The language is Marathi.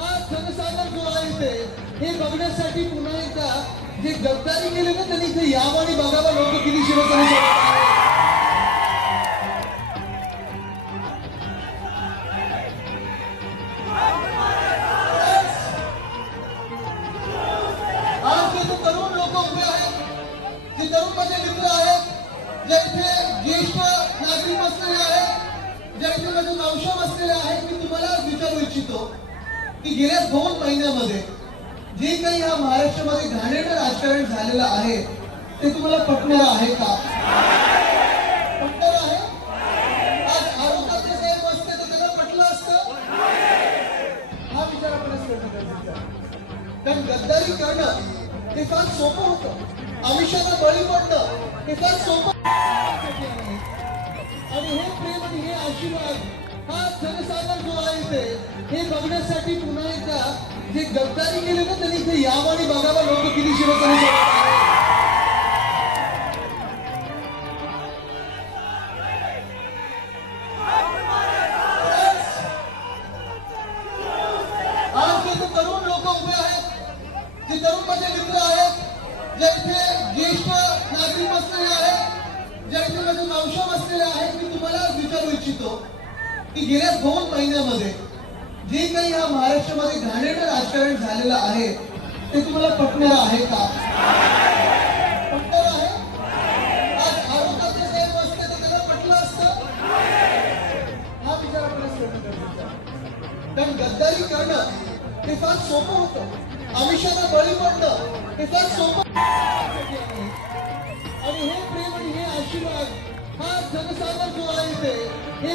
हा जनसागर जो आहे इथे हे बघण्यासाठी पुन्हा एकदा जे गद्दारी केले ना त्यांनी इथे यावं आणि बघावं लोक किती शिवसेनेचे आज जे तरुण लोक उभे आहेत, जे तरुण माझे मित्र आहेत, जे इथे ज्येष्ठ नागरिक बसलेले आहेत, जे इथे माझे मावशा बसलेले आहेत, मी तुम्हाला विचारू इच्छितो की गेल्या 2 महिन्यामध्ये जे काही हा महाराष्ट्रामध्ये घाणेरडं राजकारण झालेलं आहे ते तुम्हाला पटणार आहे का? पटणार आहे? आज आरोग्याचे साहेब असते तर त्यांना पटलं असतं? हा विचार आपल्याला करणं गरजेचं आहे. कारण गद्दारी करणं हे फार सोपं होतं, आमिषाला बळी पडणं हे फार सोपं आणि हे प्रेम आणि हे आशीर्वाद हा जनसागर जो आहे इथे हे बघण्यासाठी पुन्हा एकदा जे गद्दारी केले ना त्यांनी इथे यावं आणि बघावं लोक किती शिवसेनेचे आज जे तरुण लोक उभे आहेत, जे तरुण माझे मित्र आहेत, जे इथे ज्येष्ठ नागरिक बसलेले आहेत, जे इथे माझे मावशा बसलेले आहेत, मी तुम्हाला विचारू इच्छितो की गेल्या 2 महिन्यामध्ये जे काही हा महाराष्ट्रामध्ये घाणेरडं राजकारण झालेलं आहे ते तुम्हाला पटणार आहे का? पटणार आहे? आज आरोग्याचे साहेब असते तर त्यांना पटलं असतं? हा विचार आपल्याला करणं गरजेचं आहे. कारण गद्दारी करणं हे फार सोपं होतं, आमिषाला बळी पडणं हे फार सोपं आणि हे प्रेम आणि हे आशीर्वाद हा जनसागर जो आहे इथे हे